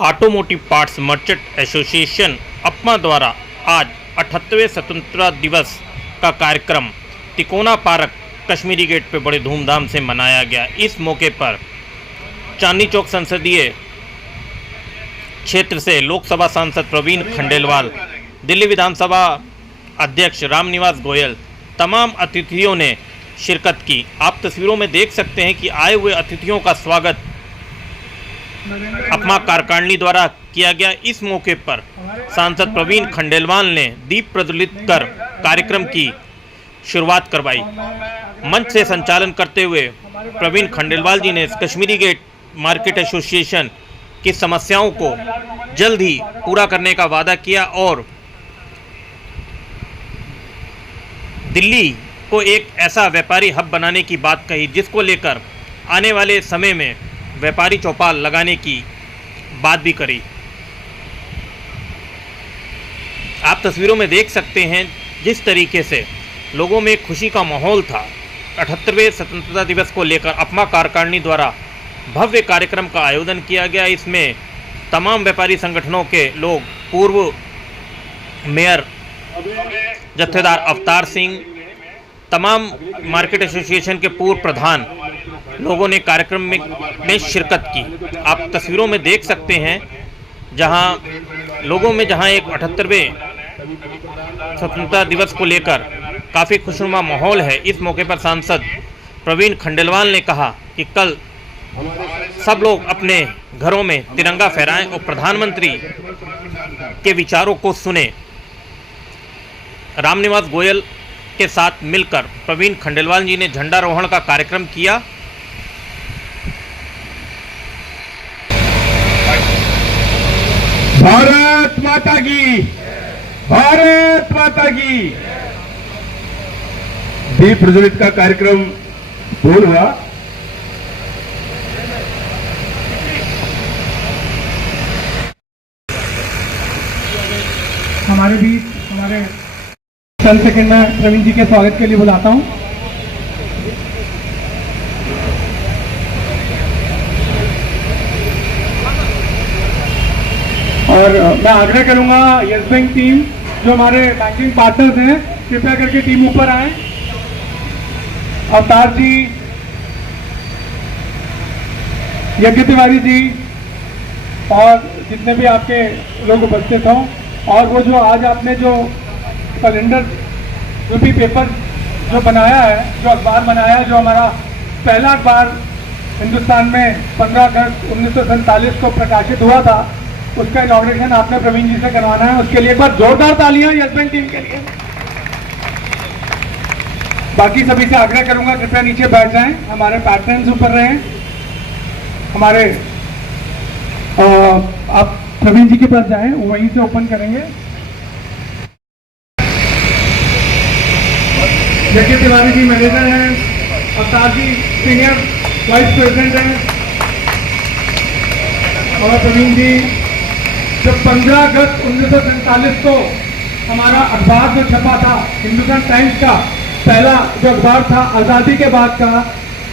Automotive parts merchant association अपमा द्वारा आज 78वें स्वतंत्रता दिवस का कार्यक्रम तिकोना पार्क कश्मीरी गेट पे बड़े धूमधाम से मनाया गया। इस मौके पर चांदनी चौक संसदीय क्षेत्र से लोकसभा सांसद प्रवीण खंडेलवाल, दिल्ली विधानसभा अध्यक्ष रामनिवास गोयल, तमाम अतिथियों ने शिरकत की। आप तस्वीरों में देख सकते हैं कि आए हुए अतिथियों का स्वागत अपमा कार्यकारिणी द्वारा किया गया। इस मौके पर सांसद प्रवीण खंडेलवाल ने दीप प्रज्वलित कर कार्यक्रम की शुरुआत करवाई। मंच से संचालन करते हुए प्रवीण खंडेलवाल जी ने कश्मीरी गेट मार्केट एसोसिएशन की समस्याओं को जल्द ही पूरा करने का वादा किया और दिल्ली को एक ऐसा व्यापारी हब बनाने की बात कही जिसको लेकर आने वाले समय में व्यापारी चौपाल लगाने की बात भी करी। आप तस्वीरों में देख सकते हैं जिस तरीके से लोगों में खुशी का माहौल था। 78वें स्वतंत्रता दिवस को लेकर अपमा कार्यकारिणी द्वारा भव्य कार्यक्रम का आयोजन किया गया। इसमें तमाम व्यापारी संगठनों के लोग, पूर्व मेयर जत्थेदार अवतार सिंह, तमाम मार्केट एसोसिएशन के पूर्व प्रधान लोगों ने कार्यक्रम में शिरकत की। आप तस्वीरों में देख सकते हैं जहां लोगों में एक 78वें स्वतंत्रता दिवस को लेकर काफ़ी खुशनुमा माहौल है। इस मौके पर सांसद प्रवीण खंडेलवाल ने कहा कि कल सब लोग अपने घरों में तिरंगा फहराएं और प्रधानमंत्री के विचारों को सुने। रामनिवास गोयल के साथ मिलकर प्रवीण खंडेलवाल जी ने झंडारोहण का कार्यक्रम किया। भारत माता की, भारत माता की। दीप प्रज्वलित का कार्यक्रम पूर्ण हुआ। हमारे बीच हमारे चंद सेकंड में प्रवीण जी के स्वागत के लिए बुलाता हूं। और मैं आग्रह करूंगा यस बैंक टीम, जो हमारे बैंकिंग पार्टनर्स हैं, कृपया करके टीम ऊपर आए। अवतार जी, यज्ञ तिवारी जी और जितने भी आपके लोग उपस्थित हों, और वो जो आज आपने जो कैलेंडर जो भी पेपर जो बनाया है, जो अखबार बनाया है, जो हमारा पहला अखबार हिंदुस्तान में 15 अगस्त 1947 को प्रकाशित हुआ था, उसका इनॉग्रेशन आपने प्रवीण जी से करवाना है। उसके लिए एक बार जोरदार तालियां यस बैंक टीम के लिए। बाकी सभी से आग्रह करूंगा कृपया नीचे बैठ जाएं, हमारे पैटर्न्स ऊपर रहें। हमारे आप प्रवीण जी के पास जाएं, वहीं से ओपन करेंगे। यज्ञ तिवारी जी मैनेजर हैं, अवतार जी सीनियर वाइस प्रेसिडेंट हैं, और प्रवीण जी जब 15 अगस्त 1947 को हमारा अखबार जो छपा था, हिंदुस्तान टाइम्स का पहला जो अखबार था आज़ादी के बाद का,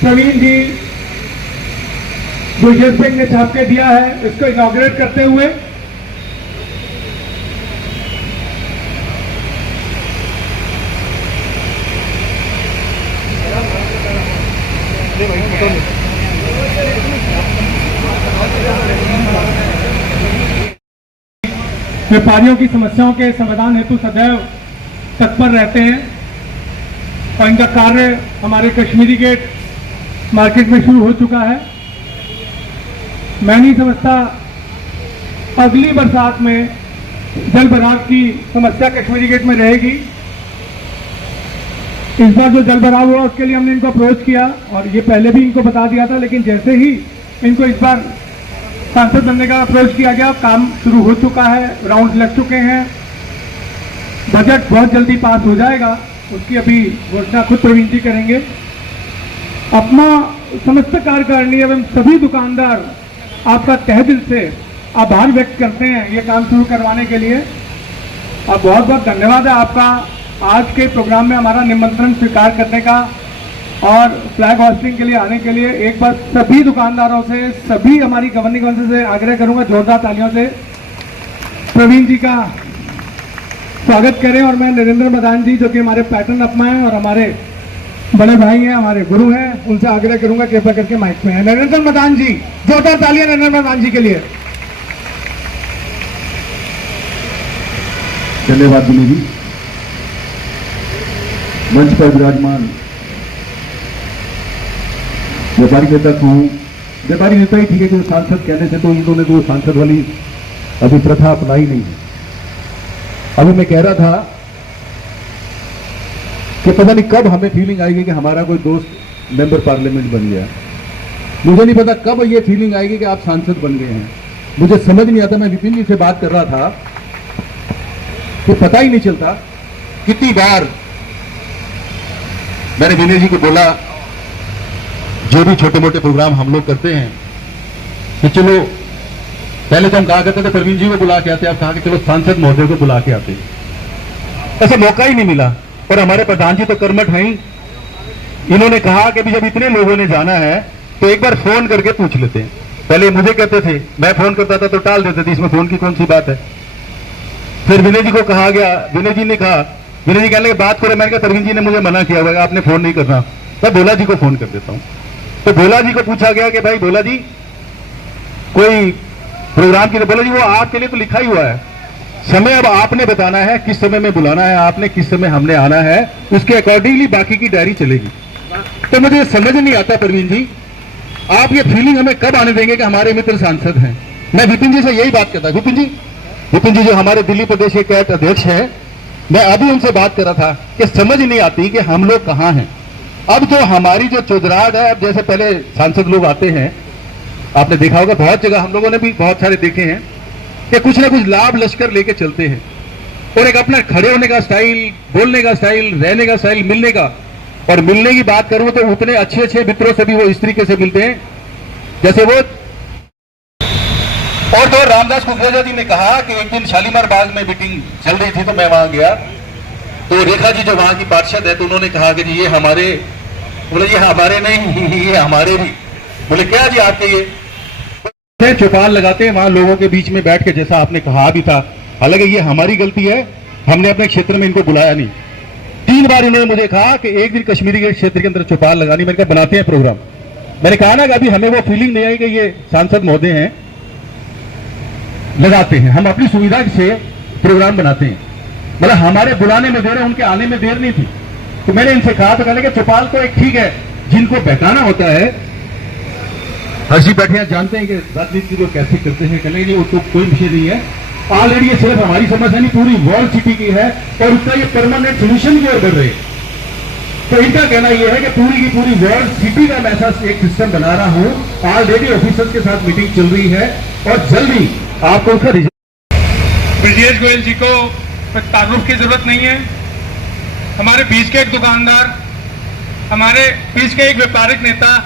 प्रवीण जी जो यस बैंक ने छाप के दिया है, इसको इनॉग्रेट करते हुए व्यापारियों की समस्याओं के समाधान हेतु सदैव तत्पर रहते हैं और इनका कार्य हमारे कश्मीरी गेट मार्केट में शुरू हो चुका है। मैं नहीं समझता अगली बरसात में जल भराव की समस्या कश्मीरी गेट में रहेगी। इस बार जो जल भराव हुआ उसके लिए हमने इनको अप्रोच किया और ये पहले भी इनको बता दिया था, लेकिन जैसे ही इनको इस बार सांसद बनने का अप्रोच किया गया, काम शुरू हो चुका है, राउंड लग चुके हैं, बजट बहुत जल्दी पास हो जाएगा, उसकी अभी घोषणा खुद प्रवीण जी करेंगे। अपना समस्त कार्यकारिणी एवं सभी दुकानदार आपका तहे दिल से आभार व्यक्त करते हैं ये काम शुरू करवाने के लिए, और बहुत बहुत धन्यवाद है आपका आज के प्रोग्राम में हमारा निमंत्रण स्वीकार करने का। और फ्लैग होस्टिंग के लिए आने के लिए एक बार सभी दुकानदारों से, सभी हमारी गवर्निंग काउंसिल से आग्रह करूंगा जोरदार तालियों से प्रवीण जी का स्वागत करें। और मैं नरेंद्र मदान जी जो कि हमारे पैटर्न अपमा हैं और हमारे बड़े भाई हैं, हमारे गुरु हैं, उनसे आग्रह करूंगा कृपया करके माइक में है। नरेंद्र मदान जी, जोरदार तालियां नरेंद्र मदान जी के लिए। धन्यवाद दिलीप जी। मंच पर विराजमान व्यापारी नेता को, व्यापारी नेता ही ठीक है, जो सांसद कहने से तो इन्होंने तो सांसद वाली अभी प्रथा अपनाई नहीं है। अभी मैं कह रहा था कि पता नहीं कब हमें फीलिंग आएगी कि हमारा कोई दोस्त मेंबर पार्लियामेंट बन गया। मुझे नहीं पता कब ये फीलिंग आएगी कि आप सांसद बन गए हैं। मुझे समझ नहीं आता। मैं विपिन जी से बात कर रहा था कि पता ही नहीं चलता कितनी बार मैंने विनय जी को बोला, जो भी छोटे मोटे प्रोग्राम हम लोग करते हैं कि चलो, पहले तो हम कहा करते थे प्रवीण जी को बुला के आते, अब कहा कि चलो सांसद महोदय को बुला के आते। ऐसा मौका ही नहीं मिला। और हमारे प्रधान जी तो कर्मठ हैं ही। इन्होंने कहा कि भी जब इतने लोगों ने जाना है तो एक बार फोन करके पूछ लेते हैं। पहले मुझे कहते थे, मैं फोन करता था तो टाल देते थे, इसमें फोन की कौन सी बात है। फिर विनय जी को कहा गया, विनय जी ने कहा, विनय जी कहने लगे बात करो। मैंने कहा प्रवीण जी ने मुझे मना किया हुआ, आपने फोन नहीं करना, मैं भोला जी को फोन कर देता हूं। तो भोला जी को पूछा गया कि भाई भोला जी कोई प्रोग्राम के लिए, बोला जी वो आपके लिए तो लिखा ही हुआ है, समय अब आपने बताना है किस समय में बुलाना है आपने, किस समय हमने आना है, उसके अकॉर्डिंगली बाकी की डायरी चलेगी। तो मुझे समझ नहीं आता प्रवीण जी, आप ये फीलिंग हमें कब आने देंगे कि हमारे मित्र सांसद हैं। मैं विपिन जी से यही बात करता, विपिन जी जो हमारे दिल्ली प्रदेश के कैट अध्यक्ष हैं, मैं अभी उनसे बात कर रहा था कि समझ नहीं आती कि हम लोग कहां हैं। अब जो हमारी जो चुजराट है, अब जैसे पहले सांसद लोग आते हैं, आपने देखा होगा बहुत जगह, हम लोगों ने भी बहुत सारे देखे हैं कि कुछ ना कुछ लाभ लश्कर लेके चलते हैं और एक अपना खड़े होने का स्टाइल, बोलने का स्टाइल, रहने का स्टाइल, मिलने का। और मिलने की बात करूं तो उतने अच्छे अच्छे मित्रों से भी वो इस तरीके से मिलते हैं जैसे वो। और तो रामदास कुकरेजा जी ने कहा कि एक दिन शालीमार बाग में मीटिंग चल रही थी तो मैं वहां गया, तो रेखा जी जो वहां की पार्षद है, तो उन्होंने कहा कि जी ये हमारे, बोले ये हमारे नहीं, ये हमारे भी। बोले क्या जी आपके ये चौपाल लगाते हैं वहां लोगों के बीच में बैठ के, जैसा आपने कहा भी था। हालांकि ये हमारी गलती है, हमने अपने क्षेत्र में इनको बुलाया नहीं। 3 बार इन्होंने मुझे कहा कि एक दिन कश्मीरी के क्षेत्र के अंदर चौपाल लगानी। मैंने कहा बनाते हैं प्रोग्राम। मैंने कहा ना कि अभी हमें वो फीलिंग नहीं आई कि ये सांसद महोदय हैं, लगाते हैं, हम अपनी सुविधा से प्रोग्राम बनाते हैं। मतलब हमारे बुलाने में देर है, उनके आने में देर नहीं थी। तो मैंने इनसे कहा, तो कहने के चौपाल तो एक ठीक है, जिनको बहकाना होता है, हर्षी बैठे हैं जानते हैं कि राजनीति लोग कैसे करते हैं, कहने के वो तो कोई विषय नहीं है। ऑलरेडी ये सिर्फ हमारी समस्या नहीं, पूरी वर्ल्ड सिटी की है और उसका ये परमानेंट सोल्यूशन की ओर बढ़ रहे हैं। तो इनका कहना यह है कि पूरी की पूरी वर्ल्ड सिटी का मैं ऐसा एक सिस्टम बना रहा हूं, ऑलरेडी ऑफिसर्स के साथ मीटिंग चल रही है और जल्दी आपको उसका रिजल्ट। ब्रजेश गोयल जी को तारुफ की जरूरत नहीं है। हमारे बीच के एक दुकानदार, हमारे बीच के एक व्यापारिक नेता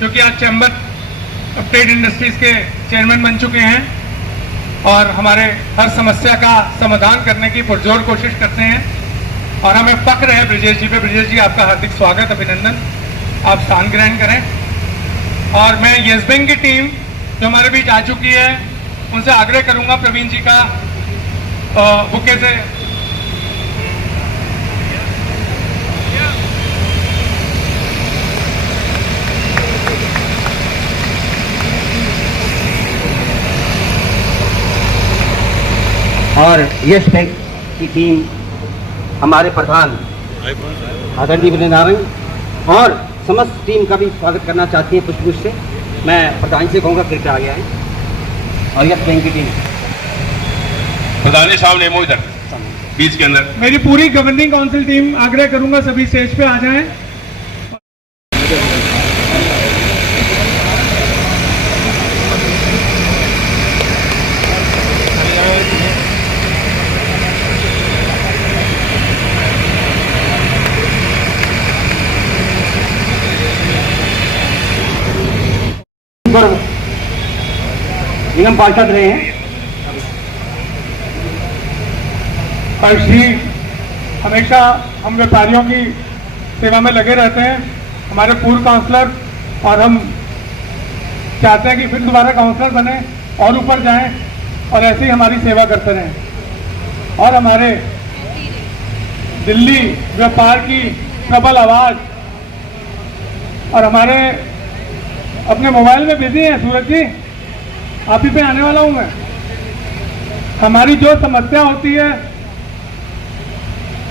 जो कि आज चैम्बर ऑफ ट्रेड इंडस्ट्रीज के चेयरमैन बन चुके हैं और हमारे हर समस्या का समाधान करने की पुरजोर कोशिश करते हैं और हमें फक्र है ब्रजेश जी पे। ब्रजेश जी आपका हार्दिक स्वागत, अभिनंदन, आप स्थान ग्रहण करें। और मैं येस बैंक की टीम जो हमारे बीच आ चुकी है उनसे आग्रह करूंगा प्रवीण जी का बुके से और यश बैंक की टीम, हमारे प्रधान आदरणीय विनय नारायण और समस्त टीम का भी स्वागत करना चाहती है पुष्प से। मैं प्रधान से कहूँगा फिर आ गया है और यश बैंक की टीम प्रधान साहब नेमो इधर बीच के अंदर। मेरी पूरी गवर्निंग काउंसिल टीम आग्रह करूंगा सभी स्टेज पे आ जाएं। निगम पार्षद रहे हैं हर्ष जी हमेशा हम व्यापारियों की सेवा में लगे रहते हैं हमारे पूर्व काउंसलर, और हम चाहते हैं कि फिर दोबारा काउंसलर बने और ऊपर जाएं और ऐसे ही हमारी सेवा करते रहें। और हमारे दिल्ली व्यापार की प्रबल आवाज, और हमारे अपने मोबाइल में बिजी हैं सूरज जी, आप ही पे आने वाला हूं मैं। हमारी जो समस्या होती है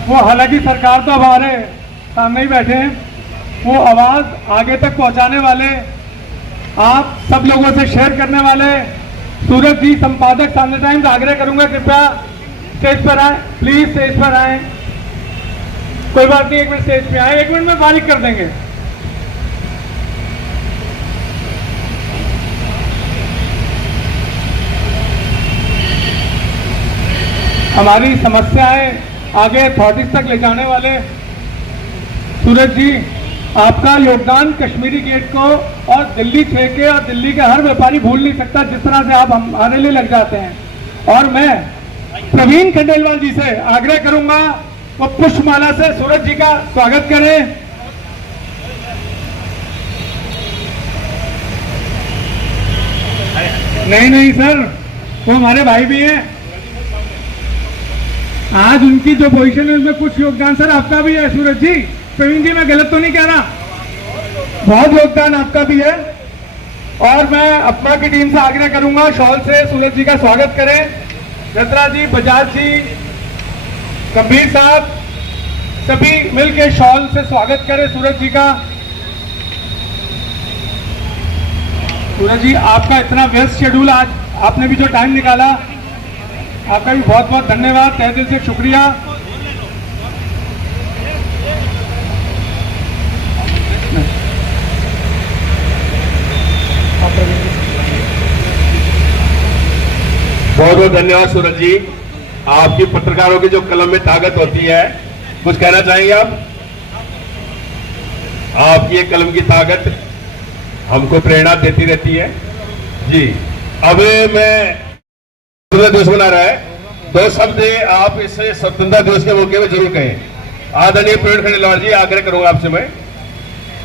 वो, हालांकि सरकार तो हमारे सामने ही बैठे हैं, वो आवाज आगे तक पहुंचाने वाले, आप सब लोगों से शेयर करने वाले सूरज जी, संपादक सामने टाइम्स, आग्रह करूंगा कृपया स्टेज पर आए, प्लीज स्टेज पर आए। कोई बात नहीं, एक मिनट स्टेज पे आए, 1 मिनट में बारीक कर देंगे। हमारी समस्याएं आगे अथॉरिटीज तक ले जाने वाले सूरज जी, आपका योगदान कश्मीरी गेट को और दिल्ली 6 के और दिल्ली के हर व्यापारी भूल नहीं सकता, जिस तरह से आप हमारे लिए लग जाते हैं। और मैं प्रवीण खंडेलवाल जी से आग्रह करूंगा वो पुष्पमाला से सूरज जी का स्वागत करें। नहीं सर, वो हमारे भाई भी हैं, आज उनकी जो पोजीशन है उसमें कुछ योगदान सर आपका भी है सूरज जी। प्रवीण जी, मैं गलत तो नहीं कह रहा? बहुत योगदान आपका भी है। और मैं अपना की टीम से आग्रह करूंगा शॉल से सूरज जी का स्वागत करें। जत्रा जी, बजाज जी, गंभीर साहब, सभी मिलकर शॉल से स्वागत करें सूरज जी का। सूरज जी, आपका इतना व्यस्त शेड्यूल, आज आपने भी जो टाइम निकाला, आपका भी बहुत बहुत धन्यवाद, तहे दिल से शुक्रिया। बहुत बहुत धन्यवाद सूरज जी। आपकी पत्रकारों की जो कलम में ताकत होती है, कुछ कहना चाहेंगे आप? आपकी ये कलम की ताकत हमको प्रेरणा देती रहती है जी। अब मैं स्वतंत्रता दिवस मना रहा है, 2 शब्द आप इस स्वतंत्रता दिवस के मौके में जरूर कहें। आदरणीय प्रवीण खंडेलवाल जी, आग्रह करूंगा आपसे मैं,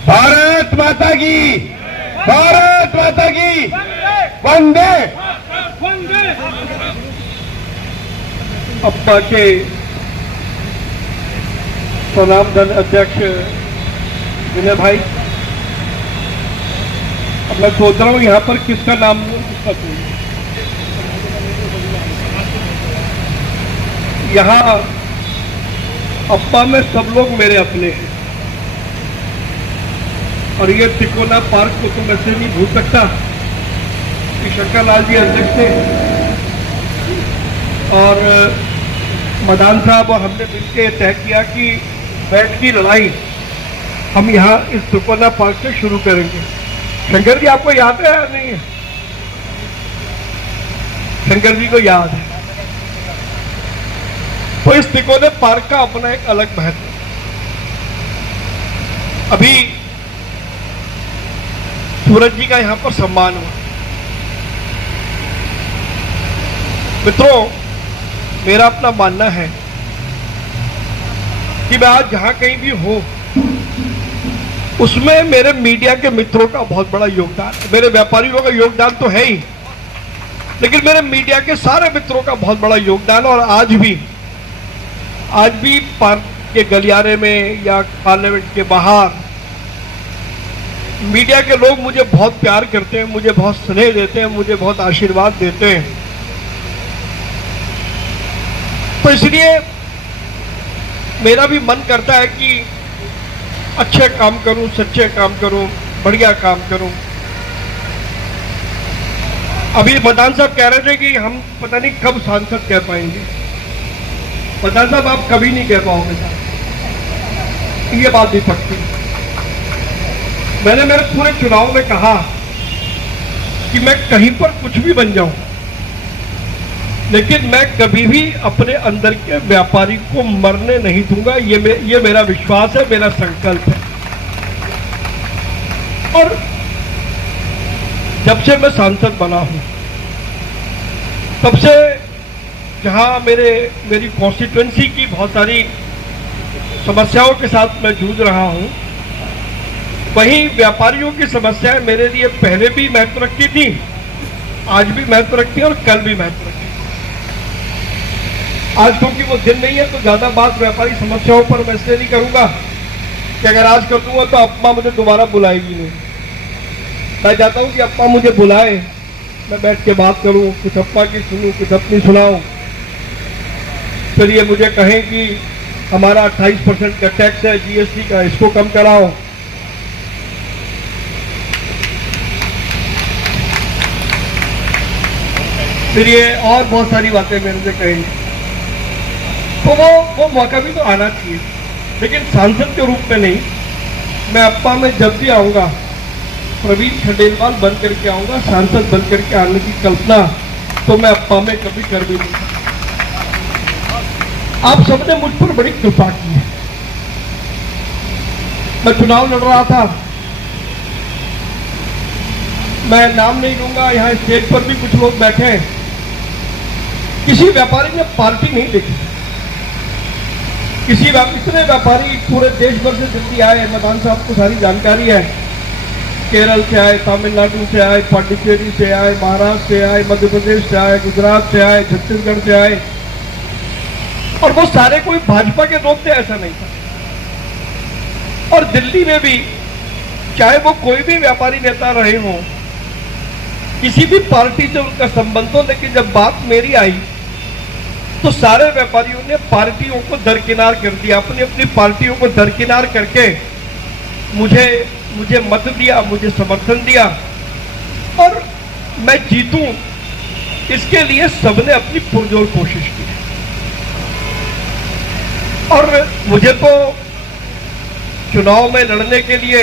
भारत माता की, भारत माता की, वंदे। अप्पा के प्रणाम दल अध्यक्ष विनय भाई, अब मैं सोच रहा हूँ यहाँ पर किसका नाम लूं, किसका चुनूं। यहाँ अप्पा में सब लोग मेरे अपने हैं, और ये तिकोना पार्क को तो मैं से नहीं भूल सकता कि शंकर लाल जी अध्यक्ष थे, और मदान साहब और हमने मिलकर तय किया कि बैठ की लड़ाई हम यहाँ इस तिकोना पार्क से शुरू करेंगे। शंकर जी, आपको याद है या नहीं है? शंकर जी को याद है। तो इस तिकोने पार्क का अपना एक अलग महत्व है। अभी सूरज जी का यहां पर सम्मान हुआ। मित्रों, मेरा अपना मानना है कि मैं आज जहां कहीं भी हूं, उसमें मेरे मीडिया के मित्रों का बहुत बड़ा योगदान है। मेरे व्यापारियों का योगदान तो है ही, लेकिन मेरे मीडिया के सारे मित्रों का बहुत बड़ा योगदान। और आज भी पार्क के गलियारे में या पार्लियामेंट के बाहर मीडिया के लोग मुझे बहुत प्यार करते हैं, मुझे बहुत स्नेह देते हैं, मुझे बहुत आशीर्वाद देते हैं। तो इसलिए मेरा भी मन करता है कि अच्छे काम करूं, सच्चे काम करूं, बढ़िया काम करूं। अभी प्रधान साहब कह रहे थे कि हम पता नहीं कब सांसद कह पाएंगे। प्रधान साहब, आप कभी नहीं कह पाओगे साहब, ये बात भी पक्की। मैंने मेरे पूरे चुनाव में कहा कि मैं कहीं पर कुछ भी बन जाऊं, लेकिन मैं कभी भी अपने अंदर के व्यापारी को मरने नहीं दूंगा। ये मेरा विश्वास है, मेरा संकल्प है। और जब से मैं सांसद बना हूं, तब से जहां मेरी कॉन्स्टिट्यूएंसी की बहुत सारी समस्याओं के साथ मैं जूझ रहा हूं, वहीं व्यापारियों की समस्याएं मेरे लिए पहले भी महत्व रखती थी, आज भी महत्व रखती है और कल भी महत्व रखती है। आज क्योंकि वो दिन नहीं है तो ज्यादा बात व्यापारी समस्याओं पर मैं इसलिए नहीं करूंगा कि अगर आज कर दूंगा तो अपा मुझे दोबारा बुलाएगी नहीं। मैं चाहता हूं कि अपा मुझे बुलाए, मैं बैठ के बात करूं, कुछ अपा की सुनूं, कुछ अपनी सुनाऊं। फिर ये मुझे कहें कि हमारा 28% का टैक्स है जीएसटी का, इसको कम कराओ। फिर ये और बहुत सारी बातें मेरे से कहेंगे, तो वो मौका भी तो आना चाहिए, लेकिन सांसद के रूप में नहीं। मैं अपा में जब भी आऊंगा प्रवीण खंडेलवाल बन करके आऊंगा, सांसद बन करके आने की कल्पना तो मैं अपा में कभी कर भी नहीं सकता। आप सबने मुझ पर बड़ी कृपा की है। मैं चुनाव लड़ रहा था, मैं नाम नहीं लूंगा, यहां स्टेज पर भी कुछ लोग बैठे हैं, किसी व्यापारी ने पार्टी नहीं देखी। इतने व्यापारी पूरे देश भर से दिल्ली आए, मैदान साहब को सारी जानकारी है, केरल से आए, तमिलनाडु से आए, पांडिचेरी से आए, महाराष्ट्र से आए, मध्य प्रदेश से आए, गुजरात से आए, छत्तीसगढ़ से आए, और वो सारे कोई भाजपा के लोग थे ऐसा नहीं था। और दिल्ली में भी चाहे वो कोई भी व्यापारी नेता रहे हों, किसी भी पार्टी से उनका संबंध हो, लेकिन जब बात मेरी आई तो सारे व्यापारियों ने पार्टियों को दरकिनार कर दिया, अपनी अपनी पार्टियों को दरकिनार करके मुझे मत दिया, मुझे समर्थन दिया, और मैं जीतूं इसके लिए सबने अपनी पुरजोर कोशिश की। और मुझे तो चुनाव में लड़ने के लिए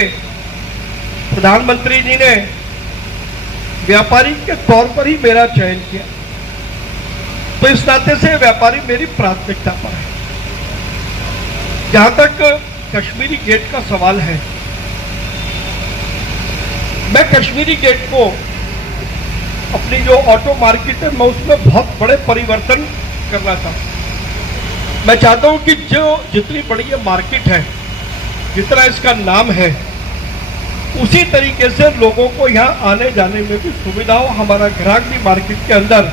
प्रधानमंत्री जी ने व्यापारी के तौर पर ही मेरा चयन किया, तो इस नाते से व्यापारी मेरी प्राथमिकता पर है। जहां तक कश्मीरी गेट का सवाल है, मैं कश्मीरी गेट को अपनी जो ऑटो मार्केट है, मैं उसमें बहुत बड़े परिवर्तन करना चाहता हूं। मैं चाहता हूं कि जितनी बड़ी ये मार्केट है, जितना इसका नाम है, उसी तरीके से लोगों को यहाँ आने जाने में भी सुविधा हो, हमारा ग्राहक भी मार्केट के अंदर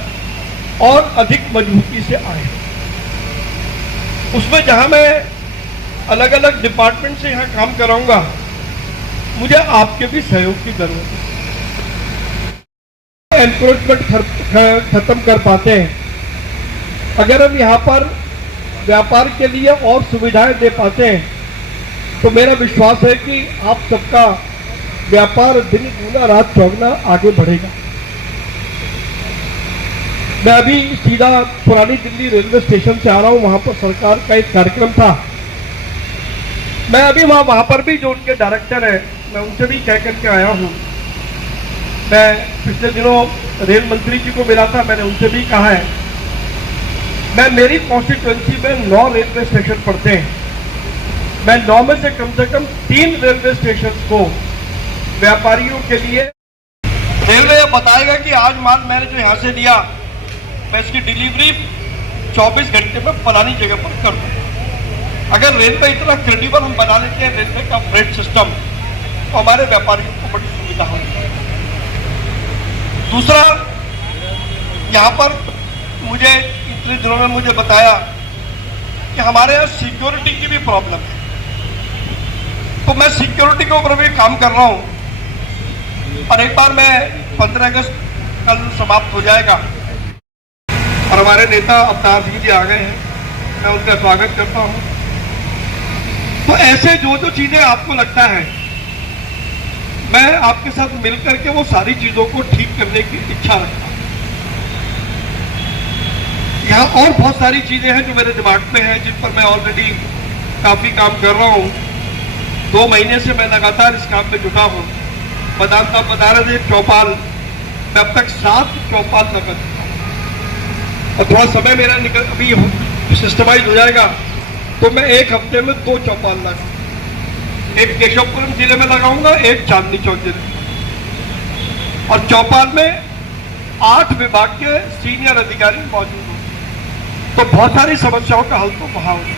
और अधिक मजबूती से आए। उसमें जहां मैं अलग अलग डिपार्टमेंट से यहाँ काम कराऊंगा, मुझे आपके भी सहयोग की जरूरत है। एनक्रोचमेंट खत्म कर पाते हैं, अगर हम यहाँ पर व्यापार के लिए और सुविधाएं दे पाते हैं, तो मेरा विश्वास है कि आप सबका व्यापार दिन दूना रात चौगुना आगे बढ़ेगा। मैं अभी सीधा पुरानी दिल्ली रेलवे स्टेशन से आ रहा हूं, वहां पर सरकार का एक कार्यक्रम था। मैं अभी वहां पर भी जो उनके डायरेक्टर है, मैं उनसे भी कह करके आया हूं। मैं पिछले दिनों रेल मंत्री जी को मिला था, मैंने उनसे भी कहा है, मेरी कॉन्स्टिट्यूएंसी में 9 रेलवे स्टेशन पड़ते हैं, मैं 9 में से कम 3 रेलवे स्टेशन को व्यापारियों के लिए रेलवे बताएगा कि आज माल मैंने जो यहाँ से लिया, मैं इसकी डिलीवरी 24 घंटे में फलानी जगह पर कर दूँ। अगर रेलवे इतना क्रेडिबल हम बना लेते हैं रेलवे का फ्रेट सिस्टम, तो हमारे व्यापारियों को बड़ी सुविधा होगी। दूसरा, यहाँ पर मुझे इतने दिनों में मुझे बताया कि हमारे यहाँ सिक्योरिटी की भी प्रॉब्लम है, तो मैं सिक्योरिटी के ऊपर भी काम कर रहा हूँ। और एक बार मैं 15 अगस्त कल समाप्त हो जाएगा और हमारे नेता अवतार सिंह जी आ गए हैं, मैं उनका स्वागत करता हूँ। तो ऐसे जो चीजें आपको लगता है, मैं आपके साथ मिलकर के वो सारी चीजों को ठीक करने की इच्छा रखता हूँ। यहाँ और बहुत सारी चीजें हैं जो मेरे दिमाग में हैं, जिन पर मैं ऑलरेडी काफी काम कर रहा हूँ। 2 महीने से मैं लगातार इस काम में जुटा हूँ। प्रधान साहब बता रहे थे चौपाल, मैं अब तक 7 चौपाल लगा चुका हूं। और थोड़ा समय मेरा निकल अभी सिस्टमाइज हो जाएगा, तो मैं 1 हफ्ते में 2 चौपाल लगाऊंगा। एक केशवपुरम जिले में लगाऊंगा, एक चांदनी चौक जिले में। और चौपाल में 8 विभाग के सीनियर अधिकारी मौजूद होंगे, तो बहुत सारी समस्याओं का हल तो वहां होगा।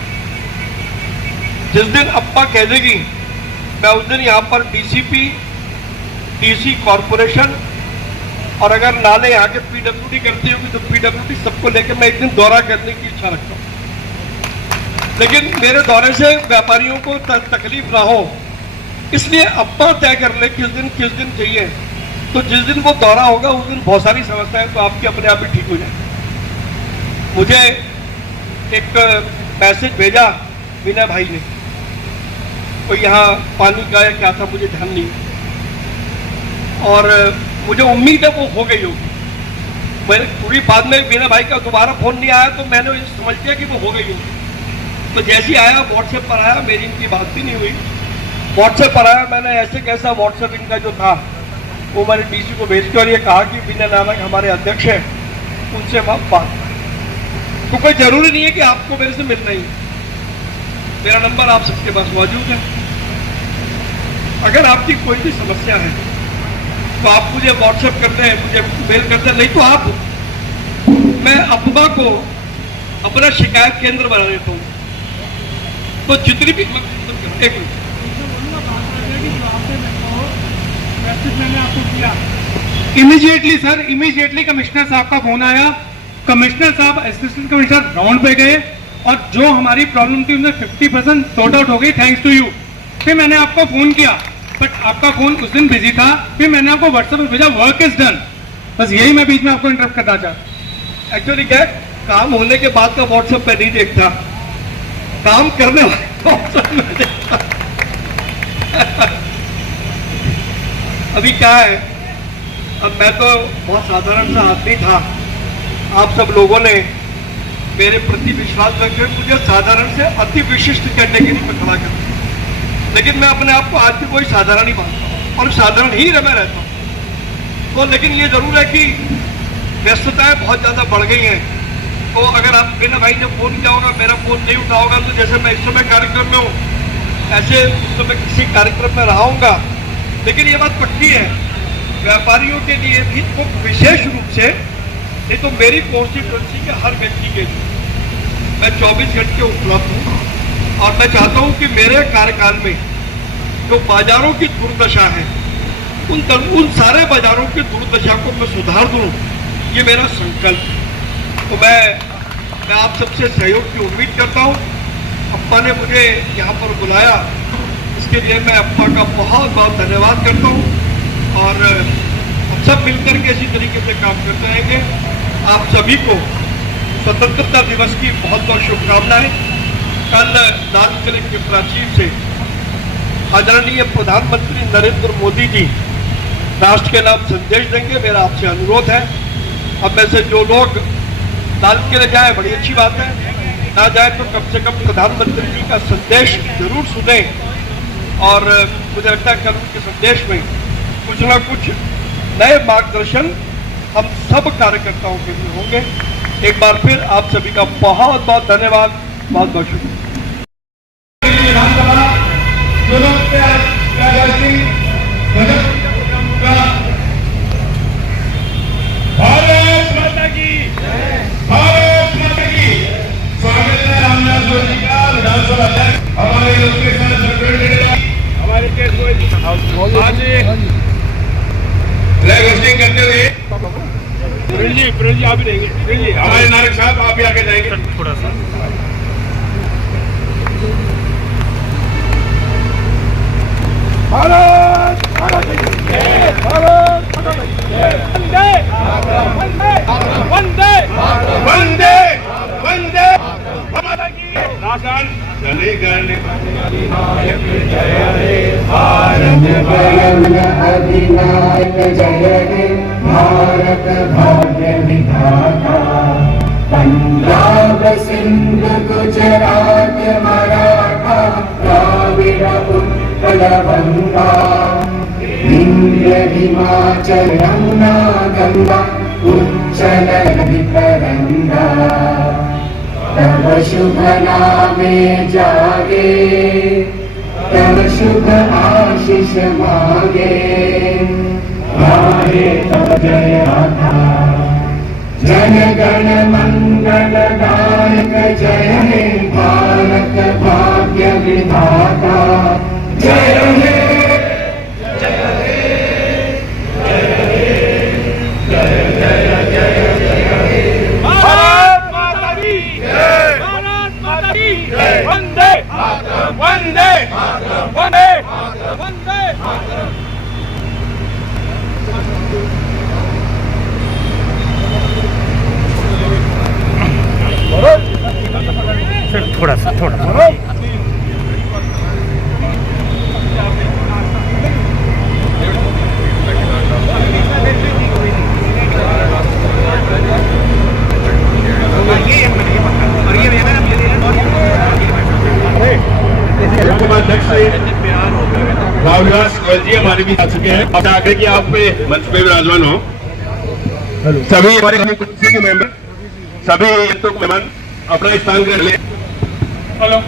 जिस दिन अप्पा कह देगी मैं उस दिन यहाँ पर डीसीपी, डीसी कॉरपोरेशन और अगर नाले यहाँ के पीडब्ल्यूडी करती होगी तो पीडब्ल्यूडी सबको लेकर मैं एक दिन दौरा करने की इच्छा रखता हूँ। लेकिन मेरे दौरे से व्यापारियों को तकलीफ ना हो, इसलिए अपना तय कर ले किस दिन चाहिए। तो जिस दिन वो दौरा होगा उस दिन बहुत सारी समस्याएं तो आपकी अपने आप ही ठीक हो जाए। मुझे एक मैसेज भेजा विनय भाई ने, तो यहाँ पानी का या क्या था मुझे ध्यान नहीं, और मुझे उम्मीद है वो हो गई होगी। मैंने पूरी बाद में विनय भाई का दोबारा फोन नहीं आया तो मैंने समझ लिया कि वो हो गई होगी। तो जैसे ही आया व्हाट्सएप पर आया, मेरी इनकी बात भी नहीं हुई, व्हाट्सएप पर आया, मैंने ऐसे कैसा व्हाट्सएप इनका जो था वो मैंने डीसी को भेज के और ये कहा कि विनय नानक हमारे अध्यक्ष हैं, उनसे हम बात। तो कोई जरूरी नहीं है कि आपको मेरे से मिलना ही, मेरा नंबर आप सबके पास मौजूद है। अगर आपकी कोई भी समस्या है तो आप मुझे व्हाट्सएप करते हैं, मुझे मेल करते हैं, नहीं तो आप, मैं अपना को अपना शिकायत केंद्र बना देता हूँ। तो जितनी भी एक मैंने आपको किया इमीडिएटली सर, इमीडिएटली कमिश्नर साहब का फोन आया, कमिश्नर साहब असिस्टेंट कमिश्नर राउंड पे गए और जो हमारी प्रॉब्लम थी उनमें 50% सॉर्ट आउट हो गई, थैंक्स टू यू। फिर मैंने आपको फोन किया बट आपका फोन उस दिन बिजी था, फिर मैंने आपको व्हाट्सएप पर भेजा वर्क इज डन। बस यही मैं बीच में आपको इंटरप्ट करना चाहता। एक्चुअली क्या काम होने के बाद का व्हाट्सएप पे नहीं देखता, काम करने वाले व्हाट्सएप में देखता। अभी क्या है, अब मैं तो बहुत साधारण सा आदमी था, आप सब लोगों ने मेरे प्रति विश्वास व्यक्त कर मुझे साधारण से अति विशिष्ट कैटेगरी में खड़ा कर, लेकिन मैं अपने आप को आज भी कोई साधारण ही मानता हूँ और साधारण ही मैं रहता हूँ। तो लेकिन ये जरूर है कि व्यस्तताएं बहुत ज़्यादा बढ़ गई हैं। तो अगर आप बिना भाई ने फोन किया होगा, मेरा फोन नहीं उठा होगा, तो जैसे मैं इस समय कार्यक्रम में हूँ ऐसे उस समय किसी कार्यक्रम में रहाऊंगा। लेकिन ये बात पक्की है, व्यापारियों के लिए भी तो विशेष रूप से, नहीं तो मेरी कॉन्स्टिट्यूंसी के हर व्यक्ति के लिए मैं 24 घंटे उपलब्ध हूँ। और मैं चाहता हूँ कि मेरे कार्यकाल में जो बाजारों की दुर्दशा है उन सारे बाजारों की दुर्दशा को मैं सुधार दूँ, ये मेरा संकल्प है। तो मैं आप सबसे सहयोग की उम्मीद करता हूँ। अप्पा ने मुझे यहाँ पर बुलाया, इसके लिए मैं अप्पा का बहुत बहुत धन्यवाद करता हूँ और हम सब मिलकर के इसी तरीके से काम करते रहेंगे। आप सभी को स्वतंत्रता दिवस की बहुत बहुत शुभकामनाएं। कल लाल किले के प्राचीर से आदरणीय प्रधानमंत्री नरेंद्र मोदी जी राष्ट्र के नाम संदेश देंगे। मेरा आपसे अनुरोध है, अब में से जो लोग लाल किले जाए बड़ी अच्छी बात है, ना जाए तो कम से कम प्रधानमंत्री जी का संदेश जरूर सुने। और मुझे लगता है कल उनके संदेश में कुछ ना कुछ नए मार्गदर्शन हम सब कार्यकर्ताओं के लिए होंगे। एक बार फिर आप सभी का बहुत बहुत धन्यवाद, बहुत बहुत शुक्रिया। भारत माता की, भारत माता की। स्वागत है रामनाथ जोशी का विधानसभा अध्यक्ष हमारे हमारे आज फ्लैग होस्टिंग करते हुए जी आप ही देंगे जी, हमारे नायक साहब आप भी आगे जाएंगे थोड़ा सा। भारत भारत वंदे वंदे वंदे वंदे माता की राशन चले गए अधिनायक जय हे भारत भाग्य विधाता। पंजाब सिंध गुजरात मराठा द्राविड़ उत्कल बंगा, विंध्य हिमाचल यमुना गंगा उच्चल तरंगा। तब शुभ नामे जागे, तब शुभ आशीष मांगे, गाहे तब जय गाथा। जन गण मंगल दायक जय हे भारत भाग्य विधाता। भारत माता की जय, भारत माता की जय, वंदे मातरम, वंदे मातरम, वंदे मातरम, वंदे मातरम। सर थोड़ा सा रामविलास गोयल जी हमारे भी आ चुके हैं। अब आगे कि आप मंच पे विराजमान हो। सभी हमारे कुर्सी के मेंबर, सभी मेहमान अपना स्थान ग्रहण ले। Hello,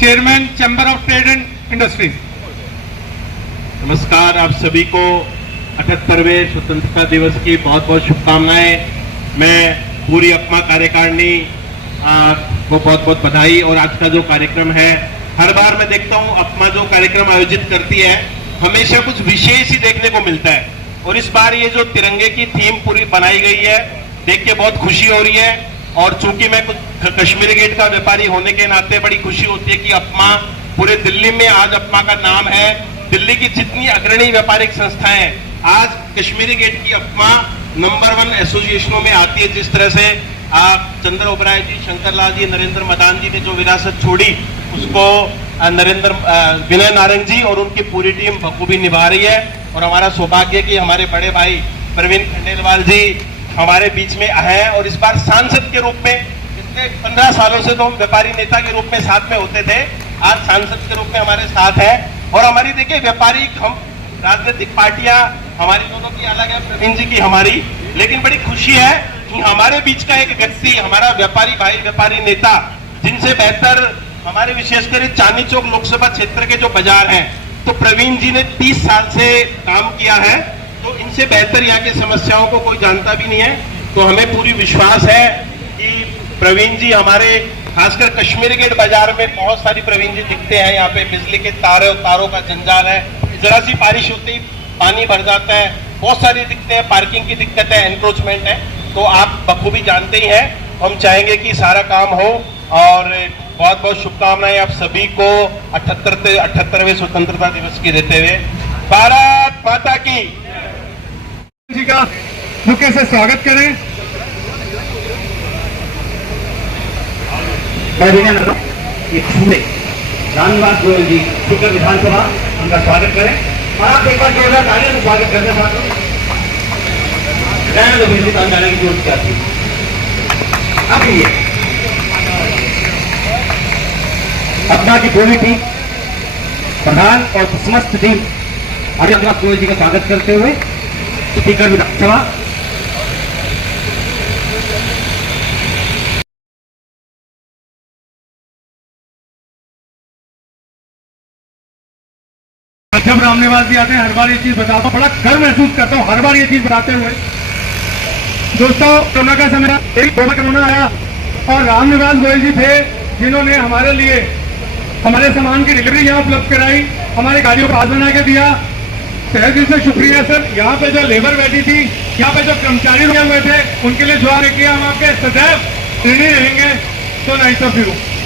chairman chamber of trade and industries. नमस्कार, आप सभी को 78वें स्वतंत्रता दिवस की बहुत बहुत शुभकामनाएं। मैं पूरी अपमा कार्यकारिणी को बहुत बहुत बधाई। और आज का जो कार्यक्रम है, हर बार मैं देखता हूं अपमा जो कार्यक्रम आयोजित करती है हमेशा कुछ विशेष ही देखने को मिलता है। और इस बार ये जो तिरंगे की थीम पूरी बनाई गई है देख के बहुत खुशी हो रही है। और चूंकि मैं कुछ कश्मीरी गेट का व्यापारी होने के नाते बड़ी खुशी होती है कि अपमा पूरे दिल्ली में आज अपमा का नाम है। दिल्ली की जितनी अग्रणी व्यापारिक संस्थाएं हैं आज कश्मीरी गेट की अपमा नंबर 1 एसोसिएशनों में आती है। जिस तरह से आप चंद्र ओबराय जी, शंकर लाल जी, नरेंद्र मदान जी ने जो विरासत छोड़ी उसको विनय नारंग जी और उनकी पूरी टीम बखूबी निभा रही है। और हमारा सौभाग्य है कि हमारे बड़े भाई प्रवीण खंडेलवाल जी हमारे बीच में हैं। और इस बार सांसद के रूप में, पिछले 15 सालों से तो हम व्यापारी नेता के रूप में साथ में होते थे, आज सांसद के रूप में हमारे साथ है। और हमारी देखिए व्यापारी, हम राजनीतिक पार्टियां हमारी दोनों की अलग है, प्रवीण जी की हमारी, लेकिन बड़ी खुशी है कि हमारे बीच का एक व्यक्ति, हमारा व्यापारी भाई, व्यापारी नेता, जिनसे बेहतर हमारे विशेषकर चांदनी चौक लोकसभा क्षेत्र के जो बाजार हैं, तो प्रवीण जी ने 30 साल से काम किया है। तो इनसे बेहतर यहाँ की समस्याओं को कोई जानता भी नहीं है। तो हमें पूरी विश्वास है कि प्रवीण जी हमारे, खासकर कश्मीरी गेट बाजार में बहुत सारी प्रवीण जी दिखते हैं। यहाँ पे बिजली के तारों का जंजाल है, जरा सी बारिश होती पानी भर जाता है, बहुत सारी दिक्कतें हैं, पार्किंग की दिक्कत है, एनक्रोचमेंट है। तो आप बखूबी जानते ही हैं। हम चाहेंगे कि सारा काम हो। और बहुत बहुत शुभकामनाएं आप सभी को 78वें स्वतंत्रता दिवस की देते हुए। भारत माता की जी का मुख्य से स्वागत करें। रामनिवास गोयल जी, स्पीकर विधानसभा, उनका स्वागत करें। और आप एक बार जोरदार तालियों से स्वागत करते साथ जाने की जरूरत क्या थी। अब ये अपना की पूरी टीम, प्रधान और समस्त टीम रामनिवास गोयल जी का स्वागत करते हुए स्पीकर विधानसभा। जब रामनिवास जी आते हैं हर बार ये चीज बताता हूँ, बड़ा गर्व महसूस करता हूँ हर बार ये चीज बताते हुए। दोस्तों, कोरोना का समय, एक कोरोना आया और रामनिवास गोयल जी थे जिन्होंने हमारे लिए हमारे सामान की डिलीवरी यहाँ उपलब्ध कराई, हमारे गाड़ियों को हाथ बना के दिया। तहे दिल से शुक्रिया सर। यहाँ पे जो लेबर बैठी थी, यहाँ पे जो कर्मचारी रुके हुए थे, उनके लिए दुआ किया। हम आपके सदैव ऋणी रहेंगे। तो नाइस ऑफ यू।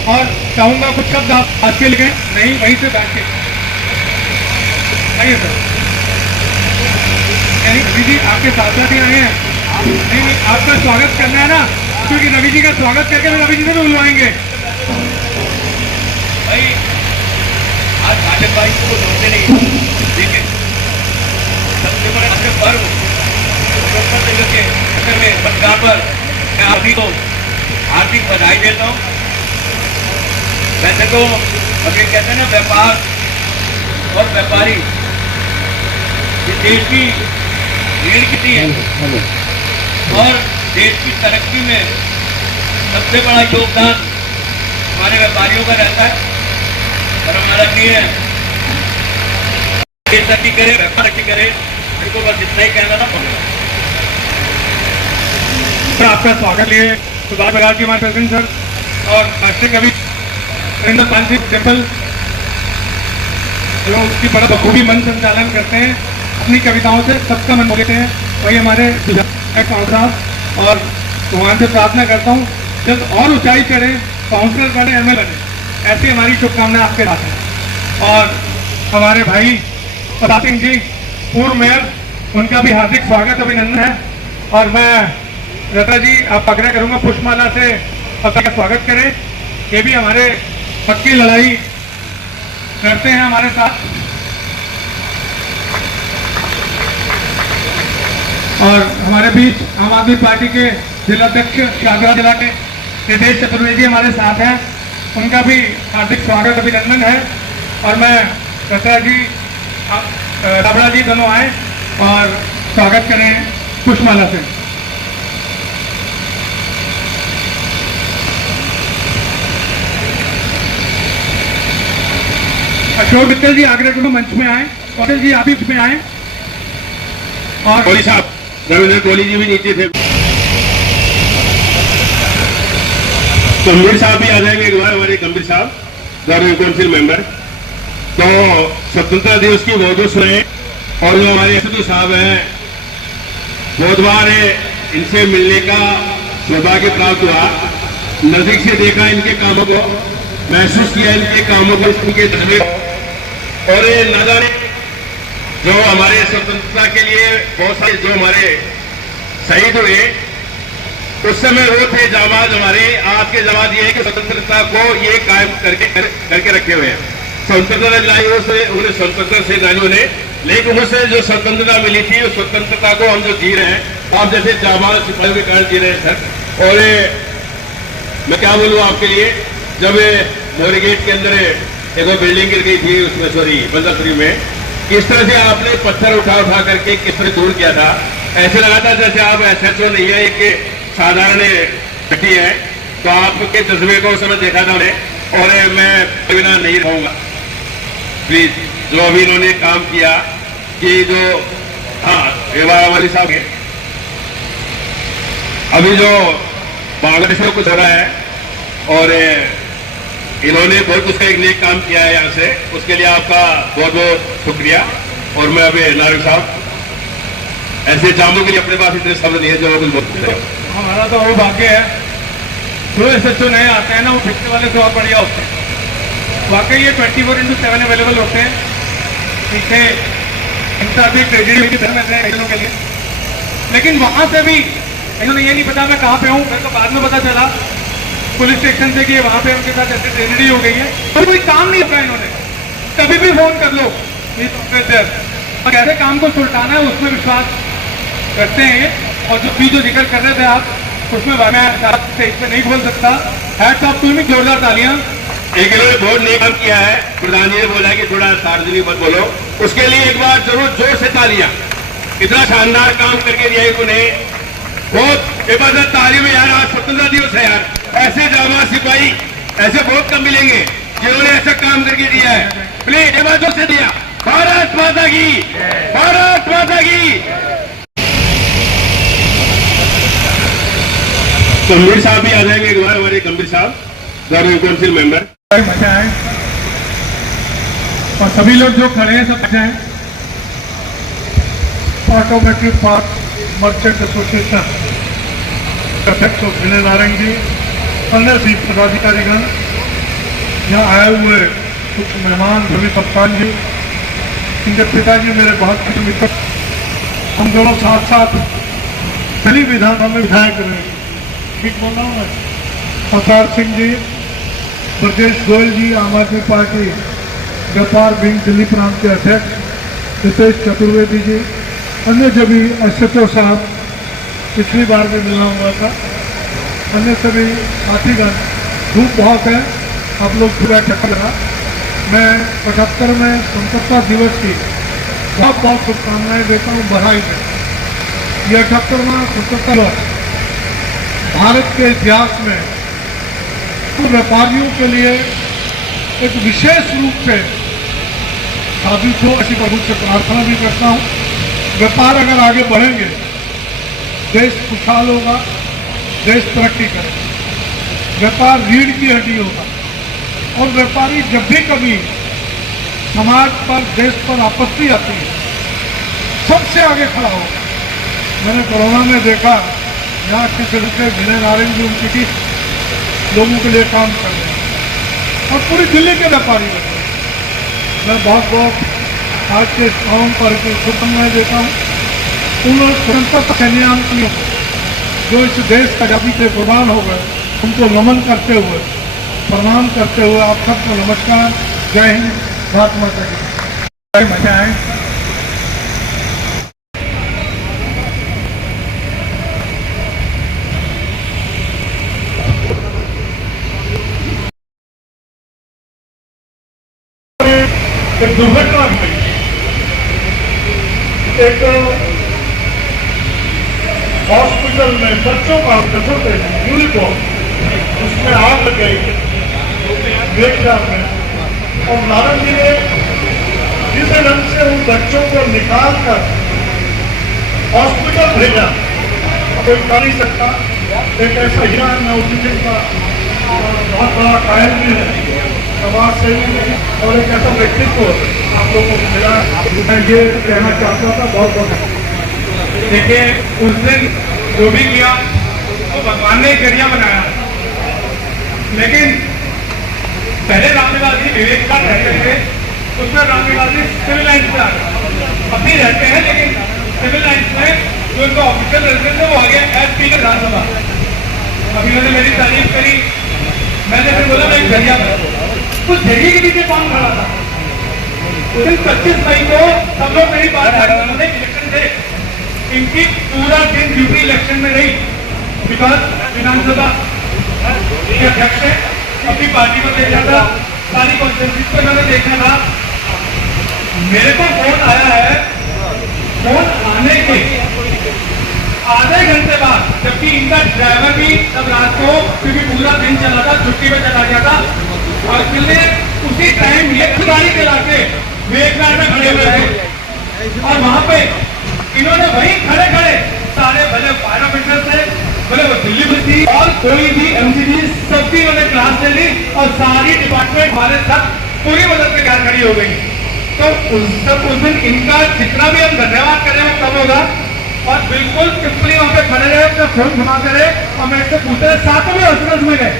और चाहूंगा कुछ शब्द आप आज के लिए नहीं, वहीं से बैठ के आइए सर। नहीं रवि जी आपके साथ साथ ही आए हैं। नहीं, आपका स्वागत करना है ना, क्योंकि रवि जी का स्वागत करके मैं रवि जी से भी बुलवाएंगे। भाई आज भाजपा भाई को जोड़ते नहीं, ठीक है। सबसे बड़ा अपने पर्व स्वतंत्रता दिवस के अवसर में बंगाल पर मैं आप ही को हार्दिक बधाई देता हूँ। वैसे तो हम ये कहते हैं ना, व्यापार और व्यापारी ये देश की रीढ़ कितनी है और देश की तरक्की में सबसे बड़ा योगदान हमारे व्यापारियों का रहता है। और हमारा नहीं है तरक्की करे, व्यापार की करे, इनको बस इतना ही कहना था। सर आपका स्वागत लिए सुभाष बघार जी हमारे प्रेसिडेंट सर और राष्ट्रीय कवि नरेंद्र पाल सिंह टेम्पल जो उसकी बड़ा बखूबी मन संचालन करते हैं, अपनी कविताओं से सबका मन मोह लेते हैं, वही हमारे काउंसलर साहब। और भगवान से प्रार्थना करता हूँ जब और ऊंचाई चढ़े, काउंसलर बने, एमएलए बने, ऐसी हमारी शुभकामनाएं आपके साथ हैं। और हमारे भाई प्रताप सिंह जी पूर्व मेयर, उनका भी हार्दिक स्वागत अभिनंदन है। और मैं लता जी आप आग्रह करूंगा पुष्पमाला से आपका स्वागत करें। ये भी हमारे हक की लड़ाई करते हैं हमारे साथ। और हमारे बीच आम आदमी पार्टी के जिलाध्यक्ष शाहजहां जिला के नितेश चतुर्वेदी हमारे साथ हैं, उनका भी हार्दिक स्वागत अभिनंदन है। और मैं लता जी दाबड़ा जी दोनों आए और स्वागत करें पुष्पमाला से। अशोक मित्तल जी आगरा को मंच में आए, कौशल जी आप भी में आए। और कोहली साहब, रविंद्र कोहली जी भी नीचे थे। गंभीर साहब भी आ जाएंगे एक बार, हमारे गंभीर साहब गवर्निंग काउंसिल मेंबर। तो स्वतंत्रता दिवस की बहुत सुने। और जो हमारे एसडीओ साहब हैं, बहुत बार इनसे मिलने का सौभाग्य प्राप्त हुआ, नजदीक से देखा इनके कामों को, महसूस किया इनके कामों को, इनके जज्बे। और न जाने जो हमारे स्वतंत्रता के लिए बहुत सारे जो हमारे शहीद हुए, उस समय वो थे जामाज हमारे। आज के जमात ये है कि स्वतंत्रता को ये कायम करके रखे हुए हैं। स्वतंत्रता दिलाइयों से उन्हें स्वतंत्रता सेनानियों ने, लेकिन उससे जो स्वतंत्रता मिली थी उस स्वतंत्रता को हम जो जी रहे हैं, आप जैसे जामाज सिपाहियों के कारण जी रहे हैं सर। और मैं क्या बोलूँ आपके लिए, जब मोरी गेट के अंदर एक बिल्डिंग गिर गई थी उसमें, सॉरी बंदापुरी में, किस तरह से आपने पत्थर उठा उठा करके किस तरह दूर किया था, ऐसे लगा था जैसे आप SHO नहीं है, एक साधारण व्यक्ति है। तो आपके जज्बे को उस समय देखा था उन्हें। और मैं बिना नहीं रहूंगा प्लीज, जो अभी इन्होंने काम किया कि जो वाली साहब के अभी जो बांग्लादेश में कुछ हो रहा है, और इन्होंने बहुत उसका एक नेक काम किया है यहाँ से, उसके लिए आपका बहुत बहुत शुक्रिया। और मैं अभी नारायण साहब ऐसे जामों के लिए अपने पास इतने शब्द नहीं है जो कुछ बोलते हैं। हमारा तो वो भाग्य है, जो SHO नए आते हैं ना, वो पिछले वाले से और बढ़िया होते हैं। वाकई ये 24/7 अवेलेबल होते हैं। पीछे इनका भी ट्रेजेडी की तरह के लिए, लेकिन वहां से भी इन्होंने ये नहीं पता मैं कहाँ पे हूँ। मेरे को बाद में पता चला पुलिस स्टेशन से कि वहां पे उनके साथ ऐसी ट्रेजेडी हो गई है, तो कोई काम नहीं होगा। इन्होंने कभी भी फोन कर लो, और कैसे काम को सुलटाना है उसमें विश्वास रखते हैं ये। और जो जिक्र कर रहे थे आप, उसमें मैं स्टेज पे नहीं बोल सकता। हैट्स ऑफ टू, जोरदार तालियां। एक इन्होंने बहुत नेक काम किया है। प्रधान जी ने बोला कि थोड़ा सार्वजनिक मत बोलो, उसके लिए एक बार जरूर जोर से तालियां। इतना शानदार काम करके दिया उन्हें, बहुत इबादत तालीम यार। आज स्वतंत्रता दिवस है यार, ऐसे जामा सिपाही ऐसे बहुत कम मिलेंगे जिन्होंने ऐसा काम करके दिया है। प्लीज इबादत से दिया। भारत माता की, भारत माता की। गंभीर साहब भी आ जाएंगे एक बार, हमारे गंभीर साहब गवर्निंग काउंसिल मेंबर। मजा है। और सभी लोग जो खड़े हैं सब मजा है। ऑटोमेटिक पार्क मर्चेंट एसोसिएशन अध्यक्ष विनय नारायण जी, अन्य भी पदाधिकारीगण, यहाँ आए हुए कुछ मेहमान, रवि कप्तान जी, इनके पिताजी मेरे बहुत कुछ मित्र, हम दोनों साथ साथ दिल्ली विधानसभा में विधायक रहे। ठीक बोल रहा हूँ मैं? अवतार सिंह जी, ब्रजेश गोयल जी, आम आदमी पार्टी व्यापार विंग दिल्ली प्रांत के अध्यक्ष, नितेश चतुर्वेदी जी, अन्य सभी SHO साहब, पिछली बार भी मिलना हुआ था, अन्य सभी साथीगण। धूप बहुत है, आप लोग पूरा चक्कर लगा। मैं 75वें स्वतंत्रता दिवस की बहुत बहुत शुभकामनाएं देता हूँ, बधाई देता। यह 78वां स्वतंत्रता दिवस भारत के इतिहास में व्यापारियों के लिए एक विशेष रूप से साबित हो, ऐसी प्रभु से प्रार्थना भी करता हूँ। व्यापार अगर आगे बढ़ेंगे, देश खुशहाल होगा, देश तरक्की करेगा। व्यापार रीढ़ की हड्डी होगा, और व्यापारी जब भी कभी समाज पर, देश पर आपत्ति आती है, सबसे आगे खड़ा हो। मैंने कोरोना में देखा यहाँ के सिलसिले विनय नारायण जी उनकी टीम लोगों के लिए काम कर रहे हैं और पूरी दिल्ली के व्यापारी बन रहे हैं। मैं बहुत बहुत आज के स्थान पर शुभकामनाएं देता हूँ उन स्वतंत्रता सेनानियों को जो इस देश का आजादी से कुर्बान हो गए, उनको नमन करते हुए, प्रणाम करते हुए आप सबको नमस्कार, जय हिंद, भारत माता की मजा आए। एक दुर्घटना हुई, एक हॉस्पिटल में बच्चों का यूनिफॉर्म उसमें आग लग गई देखभाल में, और नारायण जी ने जिस ढंग से उन बच्चों को निकाल कर हॉस्पिटल भेजा, कोई कर नहीं सकता। एक ऐसा हीरा है, मैं उसी चीज का बहुत बड़ा कायल भी है, समाज सेवी और एक ऐसा व्यक्तित्व आप लोगों को मिला। मैं ये कहना चाहता था, बहुत बहुत देखिए उस दिन जो भी किया वो भगवान ने जरिया बनाया, लेकिन पहले रामदेवासी विवेक का रहते थे, उसमें रामदेवासी सिविल लाइन्स में आ गए। अभी रहते हैं लेकिन सिविल लाइन्स में जो उनका ऑफिशियल रेजिडेंस है वो आ गया एस पी विधानसभा। अभी उन्होंने मेरी तारीफ करी, मैंने फिर बोला मैं एक जरिया बना। उस जरिए के पीछे कौन खड़ा था? उस दिन 25 मई को सब लोग मेरी बात इलेक्शन थे, इनकी पूरा दिन ड्यूटी इलेक्शन में रही, बिकॉज विधानसभा के अध्यक्ष है, अपनी पार्टी को देखा था, सारी कॉन्फ्रेंसिस को मैंने देखा था। मेरे को फोन आया है, फोन आने के आधे घंटे बाद, जबकि इनका ड्राइवर भी तब रात को, क्योंकि पूरा दिन चला था, छुट्टी में चला गया था, और इसलिए उसी टाइम ये गाड़ी चला के मेघनाथ में खड़े हुए थे, और वहां पे इन्होंने वहीं खड़े खड़े सारे भले फायर ऑफिसर थे, भले वो दिल्ली में थी, और कोई भी एमसीडी सबकी उन्होंने क्लास ले ली, और सारी डिपार्टमेंट हमारे साथ पूरी मदद से कार खड़ी हो गई। तो उस दिन इनका जितना भी हम धन्यवाद करें वो कम होगा, और बिल्कुल सिंपली वहां पे खड़े रहे, अपना फोन घुमा करे, और मैं इससे पूछते साथ में हॉस्पिटल में गए,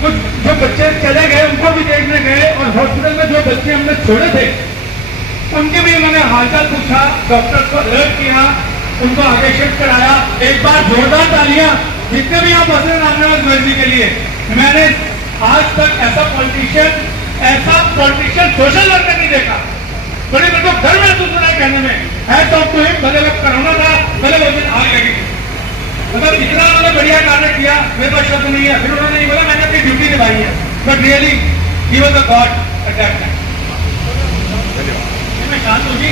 कुछ जो बच्चे चले गए उनको भी देखने गए, और हॉस्पिटल में जो बच्चे हमने छोड़े थे उनके भी उन्होंने हालचाल पूछा, डॉक्टर को अलर्ट किया, उनको आगे शिफ्ट कराया। एक बार जोरदार तालियां जितने भी आप बस रामदेव जी के लिए। मैंने आज तक ऐसा पॉलिटिशियन सोशल वर्कर नहीं देखा। बड़े मेरे को घर महसूस हो रहा है कहने में, है तो भले वक्त कोरोना था, भले वो दिन आग लगी, मतलब इतना उन्होंने बढ़िया कार्य किया, मेरे पास शब्द नहीं है। फिर उन्होंने नहीं बोला मैंने अपनी ड्यूटी निभाई है, but really he was a God at that time. मैं शांत होगी,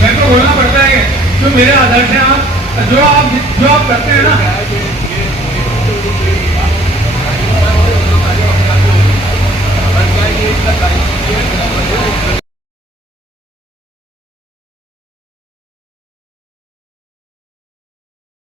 मेरे को बोलना पड़ता है जो मेरे आदर्श हैं, आप जो आप करते हैं ना,